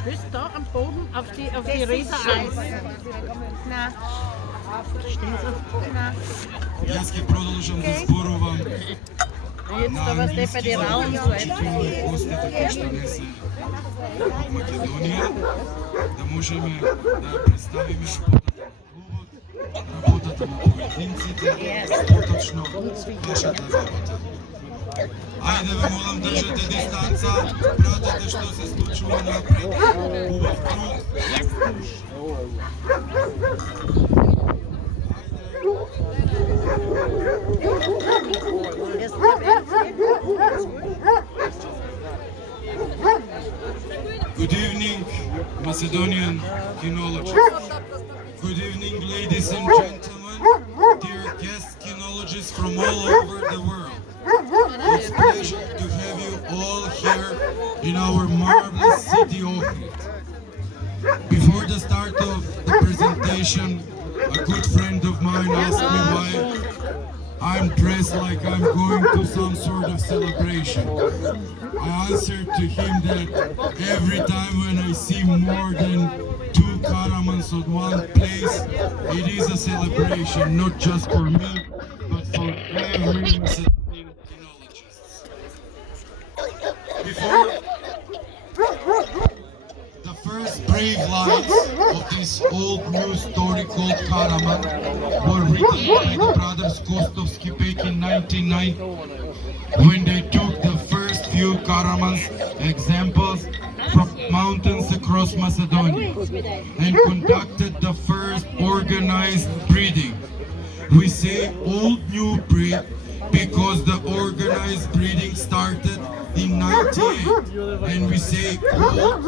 stößt da am Boden auf die Rädereisen. Na. И аз ќе продолжам да зборувам Jetzt на da was der bei англиски den за да Raum ги so почитуваме гостите кои што не се од Македонија, да можеме да ја представиме работата на поединците, поточно вашата работа. Ајде ве молам, држете дистанца, пратете што се случува напред, убав круг. Good evening, Macedonian kinologists. Good evening, ladies and gentlemen, dear guest kinologists from all over the world. It's a pleasure to have you all here in our marvelous city Ohrid. Before the start of the presentation, a good friend of mine asked me why I'm dressed like I'm going to some sort of celebration. I answered to him that every time when I see more than 2 Karamans on one place, it is a celebration, not just for me, but for every Macedonian kinologist. Before the first brave lines of this old new story called Karaman were written by the brothers Kostovski back in 1990 when they took the first few Karamans examples from mountains across Macedonia and conducted the first organized breeding. We say old new breed because the organized breeding started in 98, and we say old.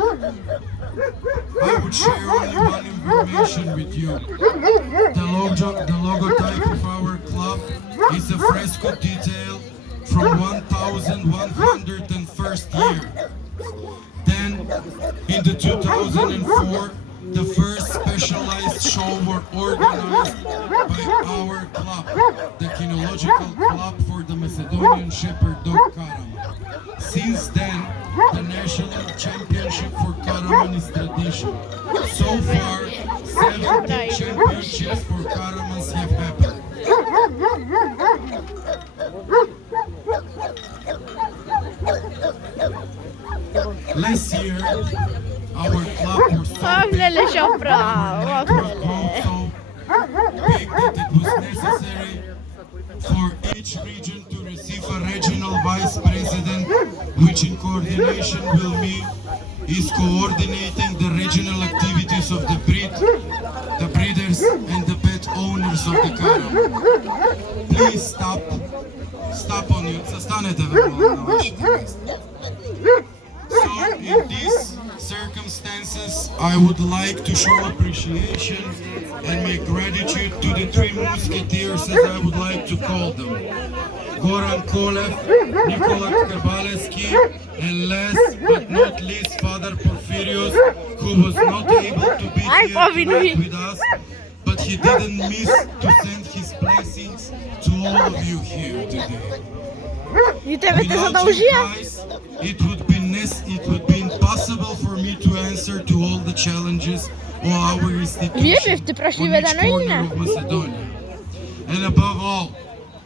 I would share only one information with you. The logotype of our club is a fresco detail from 1101st year. Then, in the 2004, the first specialized show were organized by our club, the Kinological Club for the Macedonian Shepherd Dog Karaman. Since then, the national championship for Karaman is tradition. So far, 17 championships for Karamans have happened. Last year, our club was so big, Avlele şoprağı. it was so big that it was necessary for each region to receive a regional vice president, which in coordination with me is coordinating the regional activities of the breed, the breeders and the pet owners of the Karaman. Please stop on you. Застанете ве молам на вашите места. So in these circumstances, I would like to show appreciation and make gratitude to the 3 musketeers, as I would like to call them. Goran Kolev, Nikola Karbaleski, and last but not least, Father Porphyrios, who was not able to be here tonight with us, but he didn't miss to send his blessings to all of you here today. I tebe te Without you zadłużyłem? guys, it would be impossible for me to answer to all the challenges of our institution Wiemy, ty on prosiły each dano corner inne. of Macedonia. And above all,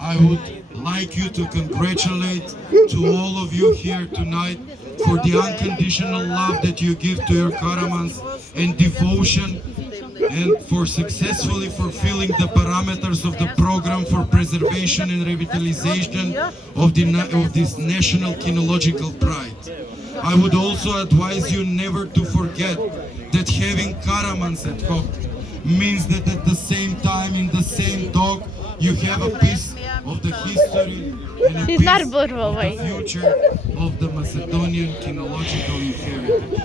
I would like you to congratulate to all of you here tonight for the unconditional love that you give to your Karamans and devotion, and for successfully fulfilling the parameters of the program for preservation and revitalization of this national kinological pride. I would also advise you never to forget that having Karamans at home means that at the same time, in the same dog, you have a piece of the history and a Sizler piece of Borvova'yı. the future of the Macedonian kinological heritage.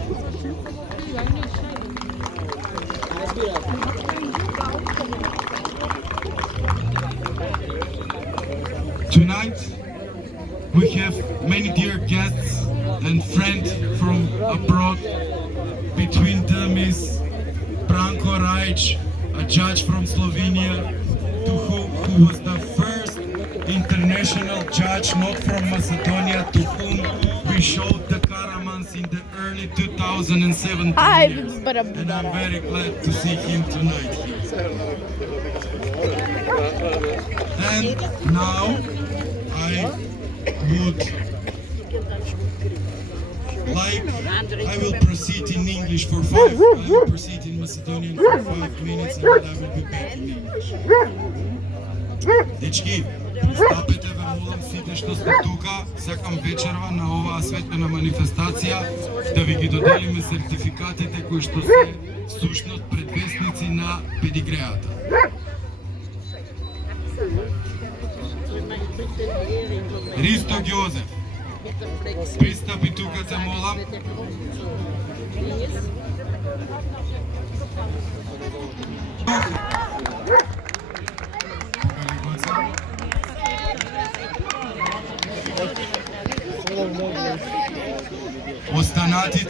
Tonight, we have many dear guests and friends from abroad. Between them is Branko Rajic, a judge from Slovenia, who was the first international judge not from Macedonia, to whom we showed the Karamans in the early only 2017 Hi, years, Barbara. and I'm very glad to see him tonight here. And now I would I will proceed in English for I will proceed in Macedonian for 5 minutes and then I will be back in English. Дечки, пристапете ве молам сите што сте тука, сакам вечерва на оваа светлена манифестација да ви ги доделиме сертификатите кои што се всушност предвестници на педигреата. Ристо Ѓозеф, пристапи тука те молам. Останатите